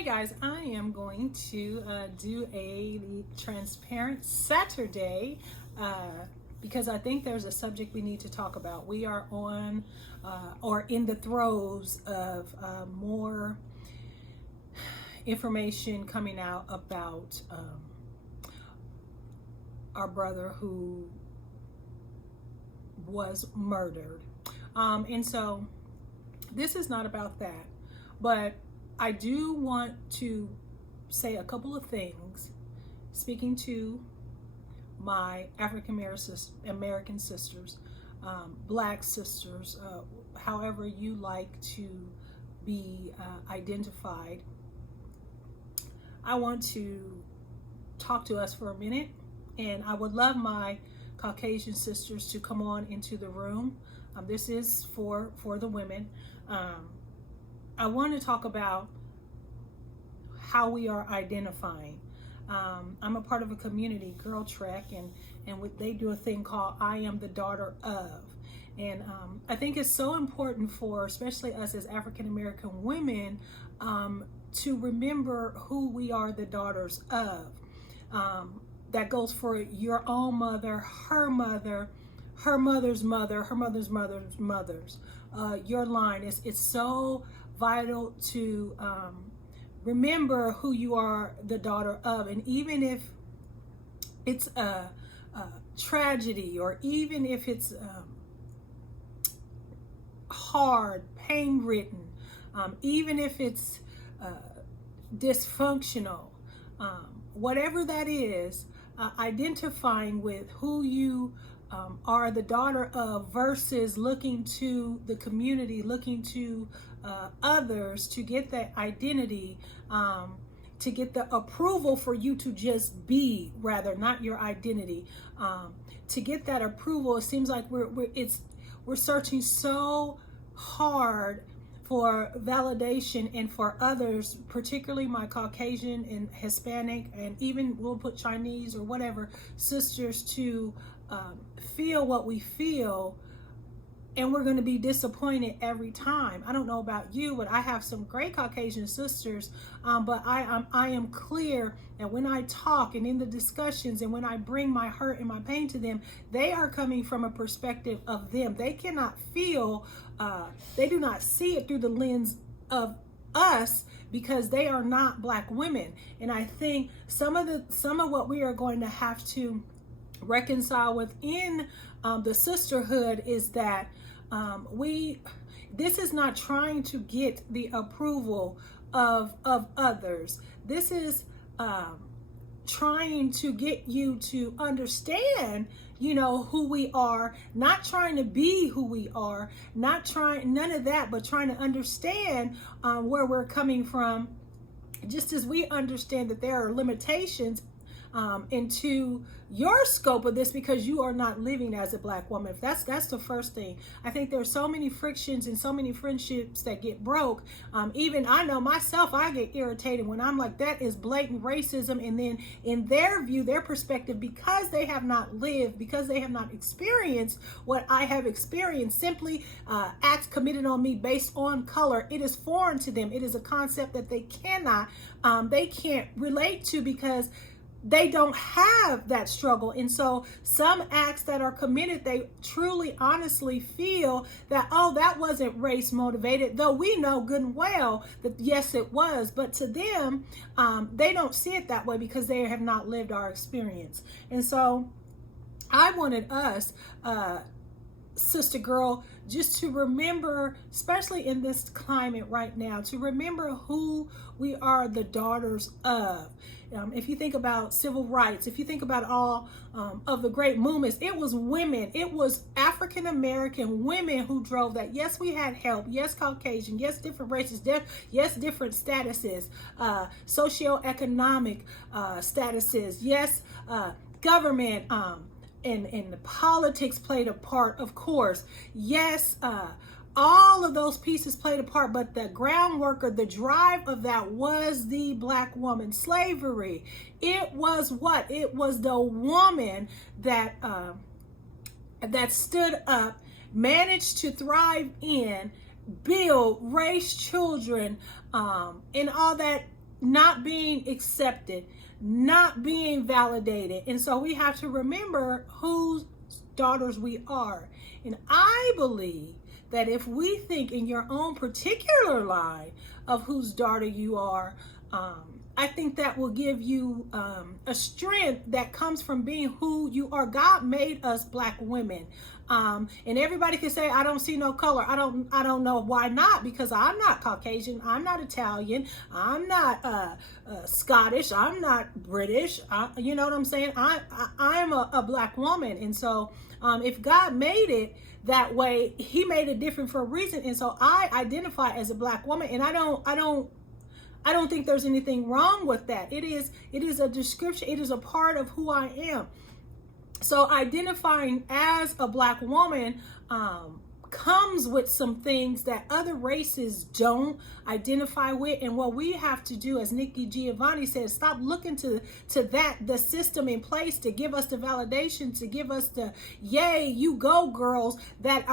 Hey guys, I am going to do a transparent Saturday because I think there's a subject we need to talk about. We are on or in the throes of more information coming out about our brother who was murdered. And so this is not about that, but I do want to say a couple of things speaking to my African American sisters, Black sisters, however you like to be identified. I want to talk to us for a minute, and I would love my Caucasian sisters to come on into the room. This is for the women. I want to talk about how we are identifying. I'm a part of a community, Girl Trek, and they do a thing called I Am the Daughter Of. And I think it's so important for, especially us as African American women, to remember who we are the daughters of. That goes for your own mother, her mother, her mother's mother, her mother's mother's mothers. Your line it's so vital to remember who you are the daughter of. And even if it's a tragedy, or even if it's hard, pain-ridden, even if it's dysfunctional, whatever that is, identifying with who you are the daughter of versus looking to the community, looking to others to get that identity, to get the approval for you to just be, rather, not your identity. To get that approval, it seems like we're searching so hard for validation and for others, particularly my Caucasian and Hispanic, and even we'll put Chinese or whatever sisters, to feel what we feel, and we're going to be disappointed every time. I don't know about you, but I have some great Caucasian sisters, but I am clear that when I talk and in the discussions and when I bring my hurt and my pain to them, they are coming from a perspective of them. They cannot feel, they do not see it through the lens of us, because they are not Black women. And I think some of what we are going to have to reconcile within the sisterhood is that this is not trying to get the approval of others. This is trying to get you to understand, who we are, not trying to be who we are, not trying, none of that, but trying to understand where we're coming from, just as we understand that there are limitations into your scope of this, because you are not living as a Black woman. If that's the first thing. I think there's so many frictions and so many friendships that get broke. Even I know myself, I get irritated when I'm like, that is blatant racism. And then in their view, their perspective, because they have not lived, because they have not experienced what I have experienced, simply acts committed on me based on color, it is foreign to them. It is a concept that they can't relate to, because they don't have that struggle. And so some acts that are committed, they truly, honestly feel that, oh, that wasn't race motivated, though we know good and well that yes, it was. But to them, they don't see it that way because they have not lived our experience. And so I wanted us, sister girl, just to remember, especially in this climate right now, to remember who we are the daughters of. If you think about civil rights, if you think about all of the great movements, it was women, it was African American women who drove that. Yes, we had help. Yes, Caucasian. Yes, different races. Yes, different statuses, socioeconomic statuses. Yes, government. And the politics played a part, of course. Yes, all of those pieces played a part, but the groundwork or the drive of that was the Black woman. Slavery, it was what? It was the woman that stood up, managed to thrive in, build, raise children, and all that not being accepted, not being validated. And so we have to remember whose daughters we are. And I believe that if we think in your own particular line of whose daughter you are, I think that will give you a strength that comes from being who you are. God made us Black women. And everybody can say, I don't see no color. I don't know why not, because I'm not Caucasian. I'm not Italian. I'm not Scottish. I'm not British. You know what I'm saying? I am a Black woman. And so if God made it that way, he made it different for a reason. And so I identify as a Black woman, and I don't think there's anything wrong with that. It is a description. It is a part of who I am. So identifying as a Black woman comes with some things that other races don't identify with. And what we have to do, as Nikki Giovanni said, stop looking to the system in place to give us the validation, to give us the yay, you go girls, that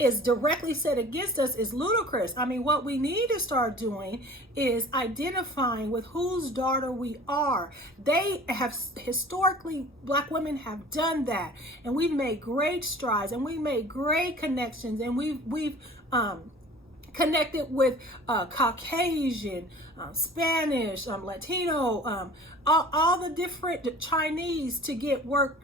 is directly set against us, is ludicrous. I mean, what we need to start doing is identifying with whose daughter we are. They have historically, Black women have done that, and we've made great strides, and we've made great connections, and we've connected with Caucasian, Spanish, Latino, all the different Chinese to get work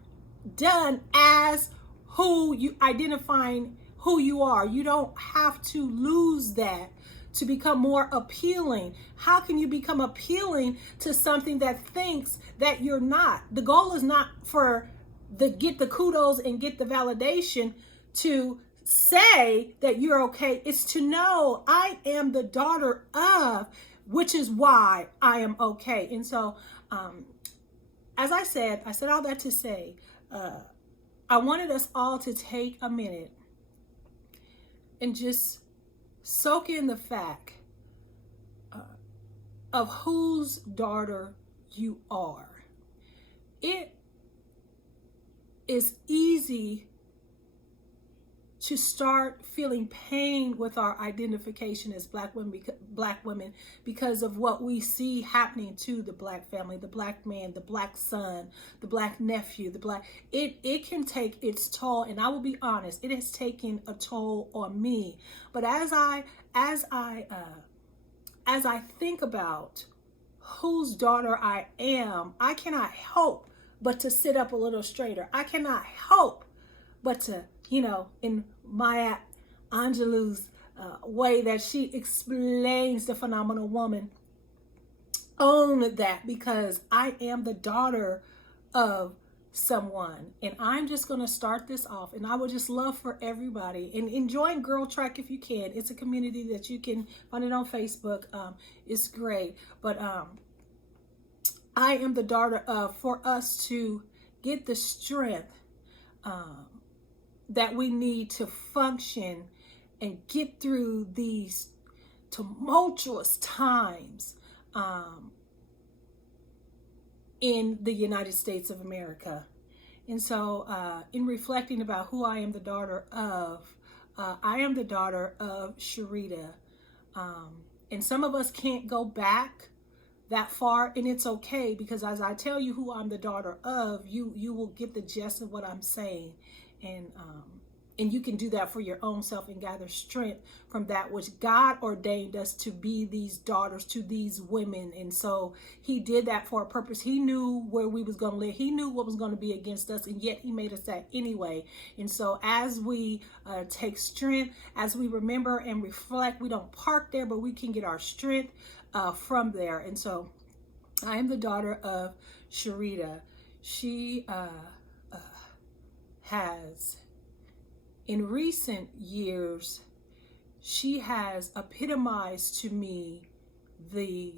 done as who you identifying who you are. You don't have to lose that to become more appealing. How can you become appealing to something that thinks that you're not? The goal is not for get the kudos and get the validation to say that you're okay. It's to know I am the daughter of, which is why I am okay. And so, as I said all that to say, I wanted us all to take a minute and just soak in the fact of whose daughter you are. It is easy to start feeling pain with our identification as Black women because of what we see happening to the Black family, the Black man, the Black son, the Black nephew, it can take its toll. And I will be honest, it has taken a toll on me. But as I think about whose daughter I am, I cannot help but to sit up a little straighter. I cannot help but to, in Maya Angelou's way that she explains the phenomenal woman, own that, because I am the daughter of someone. And I'm just going to start this off, and I would just love for everybody, and join Girl Track if you can. It's a community that you can find it on Facebook. It's great. But I am the daughter of, for us to get the strength that we need to function and get through these tumultuous times in the United States of America. And so in reflecting about who I am the daughter of, I am the daughter of Sharita. And some of us can't go back that far, and it's okay, because as I tell you who I'm the daughter of, you will get the gist of what I'm saying. And you can do that for your own self and gather strength from that which God ordained us to be, these daughters to these women. And so he did that for a purpose. He knew where we was going to live. He knew what was going to be against us, and yet he made us that anyway. And so as we take strength, as we remember and reflect, we don't park there, but we can get our strength from there. And so I am the daughter of Sharita. She has, in recent years, she has epitomized to me the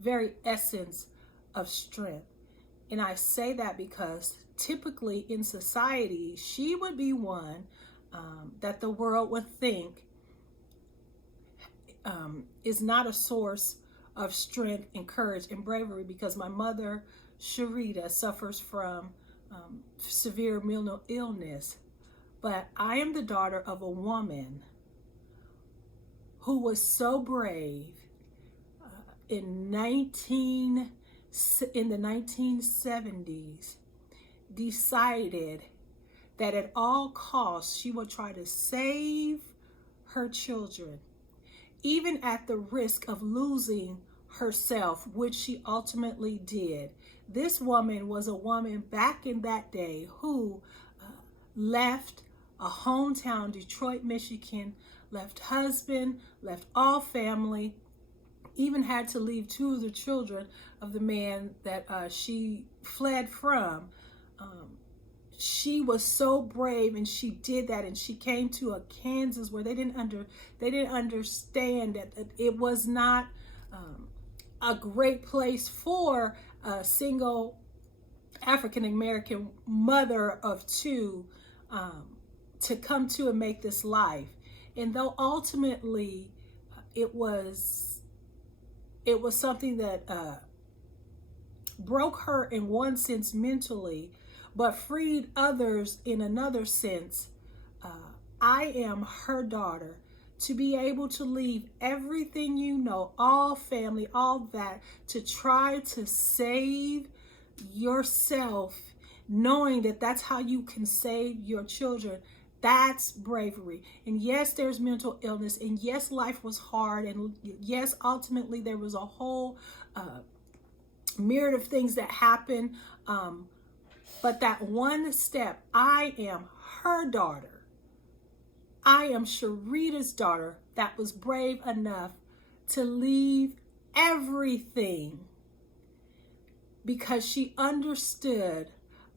very essence of strength. And I say that because typically in society, she would be one that the world would think is not a source of strength and courage and bravery, because my mother, Sharita, suffers from severe mental illness. But I am the daughter of a woman who was so brave in the 1970s decided that at all costs she would try to save her children, even at the risk of losing herself, which she ultimately did. This woman was a woman back in that day who left a hometown, Detroit, Michigan, left husband, left all family, even had to leave 2 of the children of the man that she fled from. She was so brave, and she did that, and she came to a Kansas where they didn't understand that it was not a great place for a single African American mother of 2 to come to and make this life. And though ultimately it was something that broke her in one sense mentally, but freed others in another sense, I am her daughter. To be able to leave everything you know, all family, all that, to try to save yourself, knowing that that's how you can save your children, that's bravery. And yes, there's mental illness, and yes, life was hard, and yes, ultimately there was a whole myriad of things that happened. But that one step, I am her daughter. I am Sharita's daughter that was brave enough to leave everything because she understood,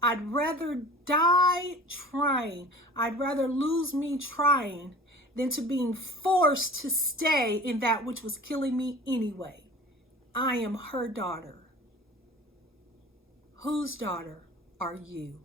I'd rather die trying. I'd rather lose me trying than to being forced to stay in that which was killing me anyway. I am her daughter. Whose daughter are you?